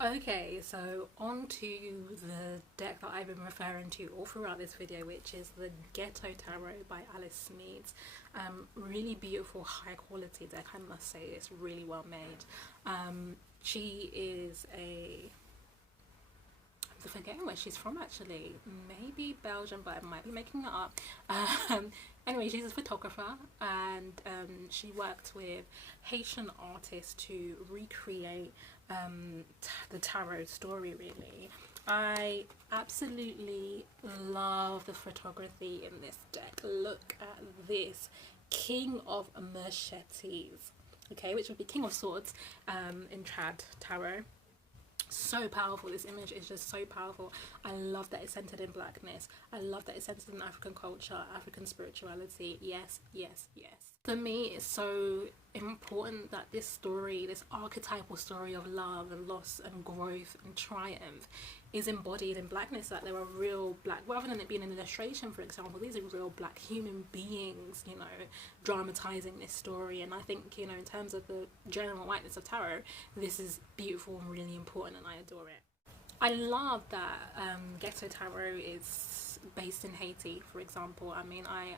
Okay, so on to the deck that I've been referring to all throughout this video, which is the Ghetto Tarot by Alice Smeeds. Really beautiful, high quality deck, I must say. It's really well made. She is I'm forgetting where she's from actually, maybe Belgium, but I might be making that up. Anyway, she's a photographer, and she worked with Haitian artists to recreate the tarot story. Really, I absolutely love the photography in this deck. Look at this King of Machetes, okay, which would be King of Swords in Trad Tarot. So powerful. This image is just so powerful. I love that it's centered in blackness. I love that it's centered in African culture, African spirituality. Yes, yes, yes. For me, it's so important that this story, this archetypal story of love and loss and growth and triumph, is embodied in blackness, that there are real black, rather than it being an illustration, for example, these are real black human beings, you know, dramatizing this story. And I think, you know, in terms of the general whiteness of tarot, this is beautiful and really important, and I adore it. I love that Ghetto Tarot is based in Haiti, for example. I mean, I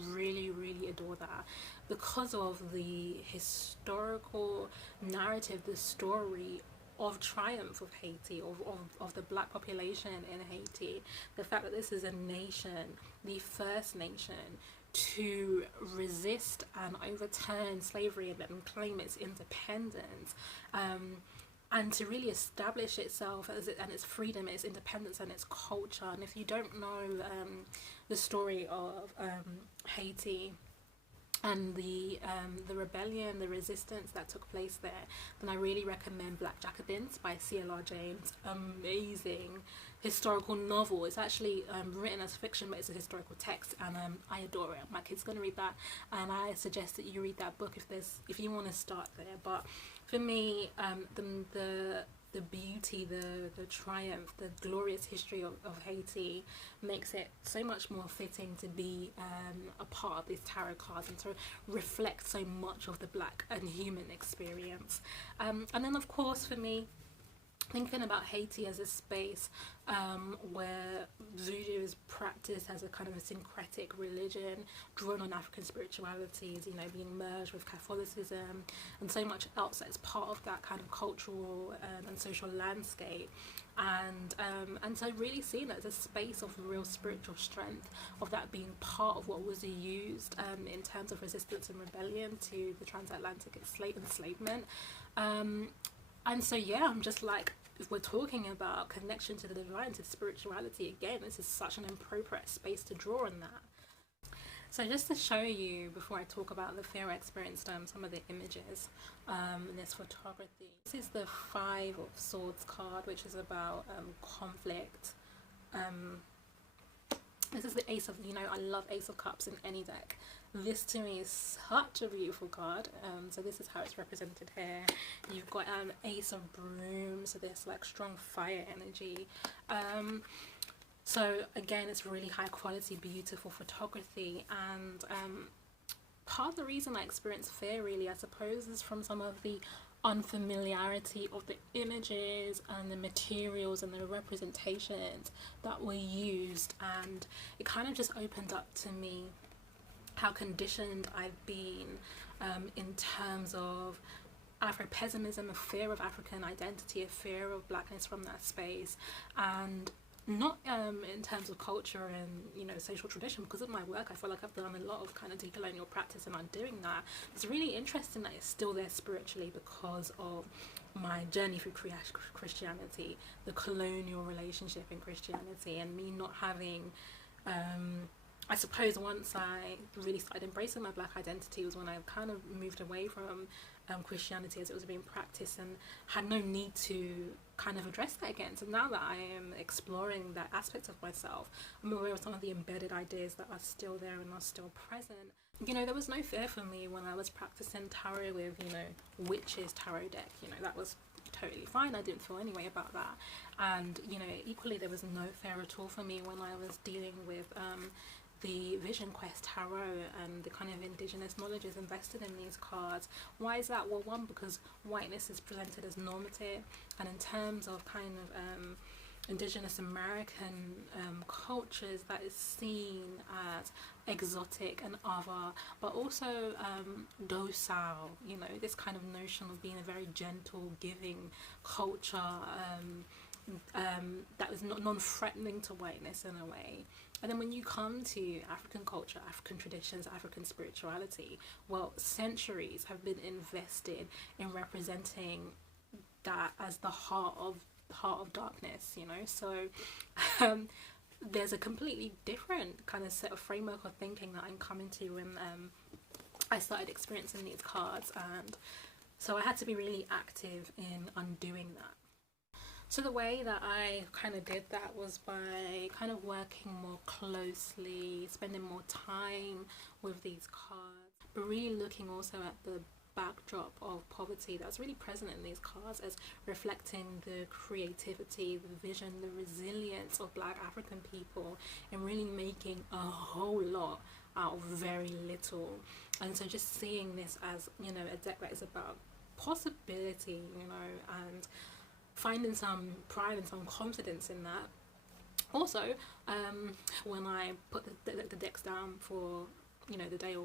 really, really adore that because of the historical narrative, the story of triumph of Haiti, of the black population in Haiti. The fact that this is a nation, the first nation to resist and overturn slavery and claim its independence, and to really establish itself and its freedom, its independence and its culture. And if you don't know the story of Haiti and the rebellion, the resistance that took place there, then I really recommend Black Jacobins by C.L.R. James. Amazing historical novel. It's actually written as fiction, but it's a historical text, and I adore it. My kid's gonna read that, and I suggest that you read that book if you want to start there. But for me, the beauty, the triumph, the glorious history of Haiti makes it so much more fitting to be a part of these tarot cards and to reflect so much of the black and human experience. And then of course for me, thinking about Haiti as a space where voodoo is practiced as a kind of a syncretic religion drawn on African spiritualities, you know, being merged with Catholicism and so much else that's part of that kind of cultural and social landscape, and so really seeing it as a space of real spiritual strength, of that being part of what was used in terms of resistance and rebellion to the transatlantic enslavement. And so yeah, I'm just like, if we're talking about connection to the divine, to spirituality, again, this is such an appropriate space to draw on that. So just to show you, before I talk about the fear I experienced, some of the images in this photography. This is the Five of Swords card, which is about conflict. This is the Ace of, you know, I love Ace of Cups in any deck. This to me is such a beautiful card. So this is how it's represented here. You've got Ace of Brooms, so there's like strong fire energy. So again, it's really high quality, beautiful photography, and part of the reason I experience fear, really, I suppose, is from some of the unfamiliarity of the images and the materials and the representations that were used, and it kind of just opened up to me how conditioned I've been in terms of Afro-pessimism, a fear of African identity, a fear of blackness from that space, and not in terms of culture and, you know, social tradition. Because of my work, I feel like I've done a lot of kind of decolonial practice, and I'm doing that. It's really interesting that it's still there spiritually because of my journey through Christianity, the colonial relationship in Christianity, and me not having I suppose once I really started embracing my black identity was when I kind of moved away from Christianity as it was being practiced, and had no need to kind of address that again. So now that I am exploring that aspect of myself, I'm aware of some of the embedded ideas that are still there and are still present. You know, there was no fear for me when I was practicing tarot with, you know, witches tarot deck. You know, that was totally fine. I didn't feel any way about that. And, you know, equally there was no fear at all for me when I was dealing with the Vision Quest Tarot and the kind of indigenous knowledges invested in these cards. Why is that? Well, one, because whiteness is presented as normative, and in terms of kind of indigenous American cultures, that is seen as exotic and other, but also docile, you know, this kind of notion of being a very gentle, giving culture that was non-threatening to whiteness in a way. And then when you come to African culture, African traditions, African spirituality, well, centuries have been invested in representing that as the heart of darkness, you know. So there's a completely different kind of set of framework of thinking that I'm coming to when I started experiencing these cards, and so I had to be really active in undoing that. So the way that I kind of did that was by kind of working more closely, spending more time with these cards, but really looking also at the backdrop of poverty that's really present in these cards as reflecting the creativity, the vision, the resilience of Black African people, and really making a whole lot out of very little. And so just seeing this as, you know, a deck that is about possibility, you know, and finding some pride and some confidence in that. Also, when I put the decks down for, you know, the day or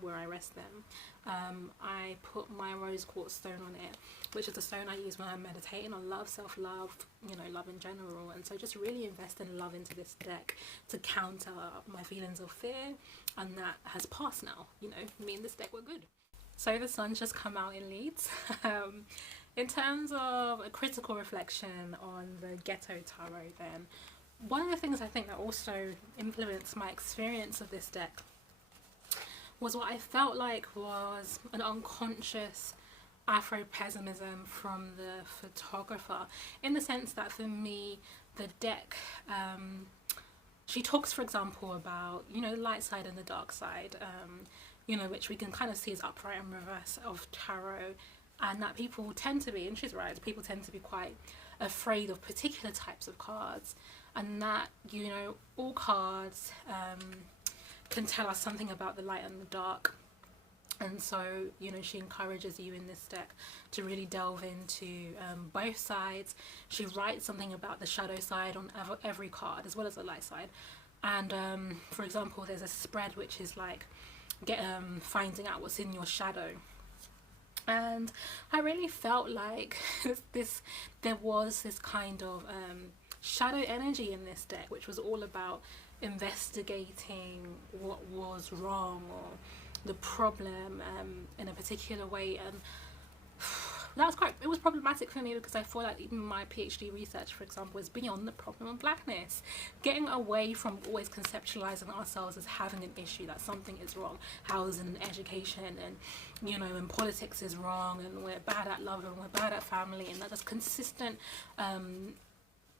where I rest them, I put my rose quartz stone on it, which is the stone I use when I'm meditating on love, self-love, you know, love in general. And so just really investing love into this deck to counter my feelings of fear, and that has passed now. You know, me and this deck were good. So the sun's just come out in Leeds. In terms of a critical reflection on the Ghetto Tarot, then, one of the things I think that also influenced my experience of this deck was what I felt like was an unconscious Afro-pessimism from the photographer, in the sense that for me, the deck, she talks, for example, about, you know, the light side and the dark side, you know, which we can kind of see as upright and reverse of tarot. And that people tend to be, and she's right, people tend to be quite afraid of particular types of cards, and that, you know, all cards can tell us something about the light and the dark. And so, you know, she encourages you in this deck to really delve into both sides. She writes something about the shadow side on every card, as well as the light side. And for example, there's a spread which is like finding out what's in your shadow. And I really felt like there was this kind of shadow energy in this deck, which was all about investigating what was wrong or the problem in a particular way. And it was problematic for me, because I feel like even my PhD research, for example, is beyond the problem of blackness, getting away from always conceptualizing ourselves as having an issue, that something is wrong, housing and education, and, you know, and politics is wrong, and we're bad at love, and we're bad at family, and that just consistent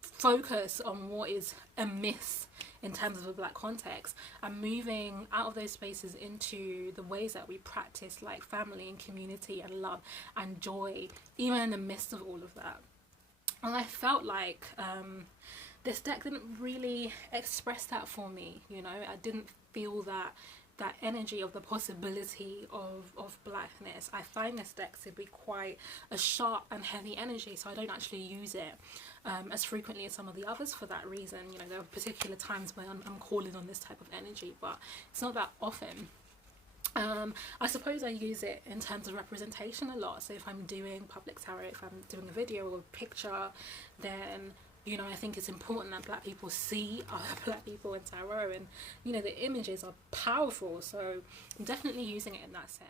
focus on what is amiss in terms of a Black context, and moving out of those spaces into the ways that we practice, like family and community and love and joy, even in the midst of all of that. And I felt like this deck didn't really express that for me, you know. I didn't feel that energy of the possibility of blackness. I find this deck to be quite a sharp and heavy energy, so I don't actually use it as frequently as some of the others for that reason. You know, there are particular times when I'm calling on this type of energy, but it's not that often. I suppose I use it in terms of representation a lot. So if I'm doing public tarot, if I'm doing a video or a picture, then, you know, I think it's important that Black people see other Black people in tarot, and, you know, the images are powerful, so I'm definitely using it in that sense.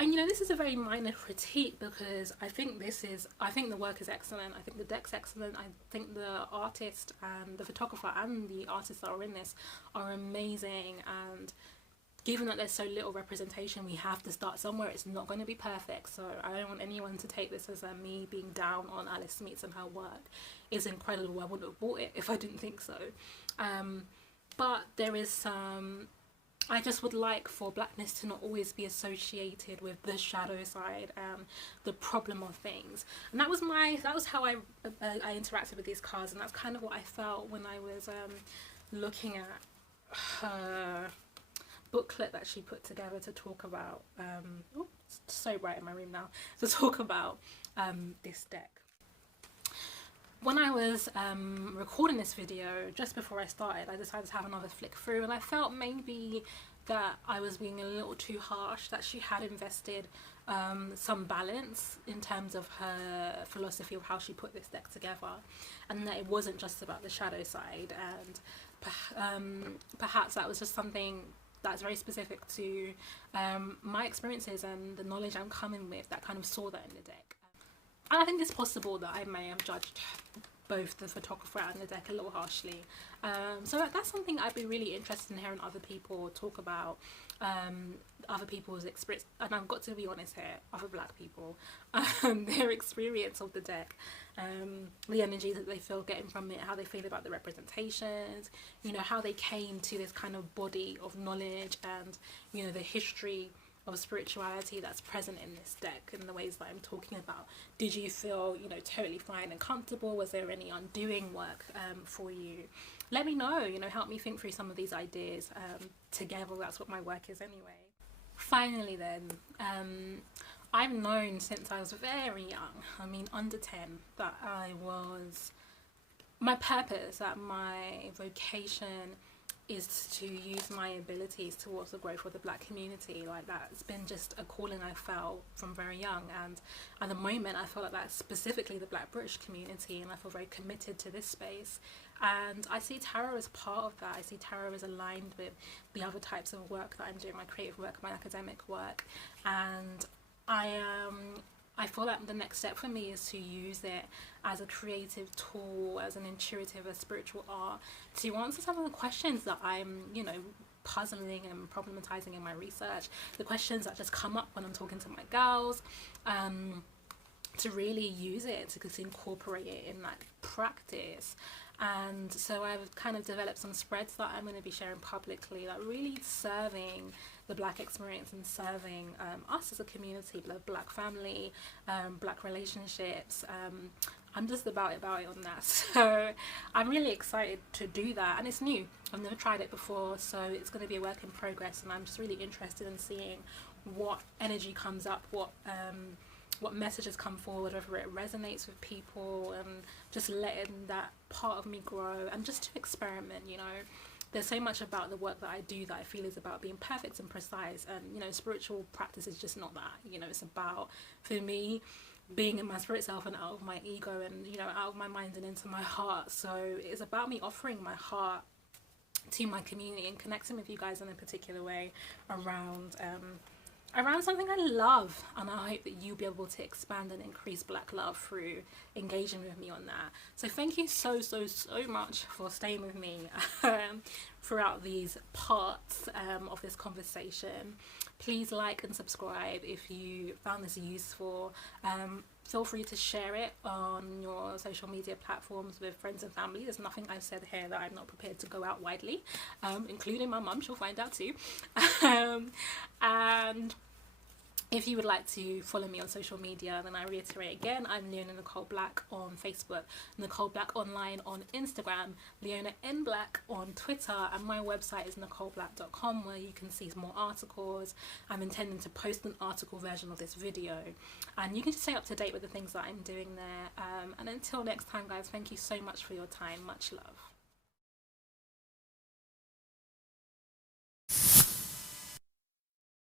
And, you know, this is a very minor critique, because I think the work is excellent, I think the deck's excellent, I think the artist and the photographer and the artists that are in this are amazing, and given that there's so little representation, we have to start somewhere. It's not going to be perfect, so I don't want anyone to take this as me being down on Alice Smeets and her work. It's incredible. I wouldn't have bought it if I didn't think so. But there is some I just would like for Blackness to not always be associated with the shadow side and the problem of things. And that was how I interacted with these cards, and that's kind of what I felt when I was looking at her booklet that she put together to talk about oh, it's so bright in my room now, to talk about this deck. When I was recording this video, just before I started, I decided to have another flick through, and I felt maybe that I was being a little too harsh, that she had invested some balance in terms of her philosophy of how she put this deck together, and that it wasn't just about the shadow side, and perhaps that was just something that's very specific to my experiences and the knowledge I'm coming with that kind of saw that in the deck. And I think it's possible that I may have judged both the photographer and the deck a little harshly. So that's something I'd be really interested in hearing other people talk about, other people's experience, and I've got to be honest here, other black people, their experience of the deck, the energy that they feel getting from it, how they feel about the representations, you know, how they came to this kind of body of knowledge, and, you know, the history of spirituality that's present in this deck and the ways that I'm talking about. Did you feel, you know, totally fine and comfortable? Was there any undoing work for you? Let me know, you know, help me think through some of these ideas together. That's what my work is anyway. Finally then, I've known since I was very young, I mean under 10, that my purpose, that my vocation is to use my abilities towards the growth of the black community. Like, that's been just a calling I felt from very young, and at the moment I feel like that's specifically the black British community, and I feel very committed to this space. And I see tarot as part of that. I see tarot as aligned with the other types of work that I'm doing, my creative work, my academic work, and I feel like the next step for me is to use it as a creative tool, as an intuitive, a spiritual art, to answer some of the questions that I'm, you know, puzzling and problematizing in my research, the questions that just come up when I'm talking to my girls, to really use it, to incorporate it in that practice. And so I've kind of developed some spreads that I'm going to be sharing publicly, like really serving the black experience and serving us as a community, black family, black relationships. I'm just about it on that. So I'm really excited to do that, and it's new. I've never tried it before, so it's going to be a work in progress, and I'm just really interested in seeing what energy comes up, what messages come forward, whether it resonates with people, and just letting that part of me grow and just to experiment, you know. There's so much about the work that I do that I feel is about being perfect and precise, and, you know, spiritual practice is just not that. You know, it's about, for me, being in my spirit self and out of my ego, and, you know, out of my mind and into my heart. So it's about me offering my heart to my community and connecting with you guys in a particular way around something I love, and I hope that you'll be able to expand and increase black love through engaging with me on that. So thank you so much for staying with me throughout these parts of this conversation. Please like and subscribe if you found this useful. Feel free to share it on your social media platforms with friends and family. There's nothing I've said here that I'm not prepared to go out widely, including my mum. She'll find out too. And if you would like to follow me on social media, then I reiterate again, I'm Leona Nicole Black on Facebook, Nicole Black Online on Instagram, Leona N Black on Twitter, and my website is nicoleblack.com, where you can see more articles. I'm intending to post an article version of this video, and you can stay up to date with the things that I'm doing there. And until next time, guys, thank you so much for your time. Much love.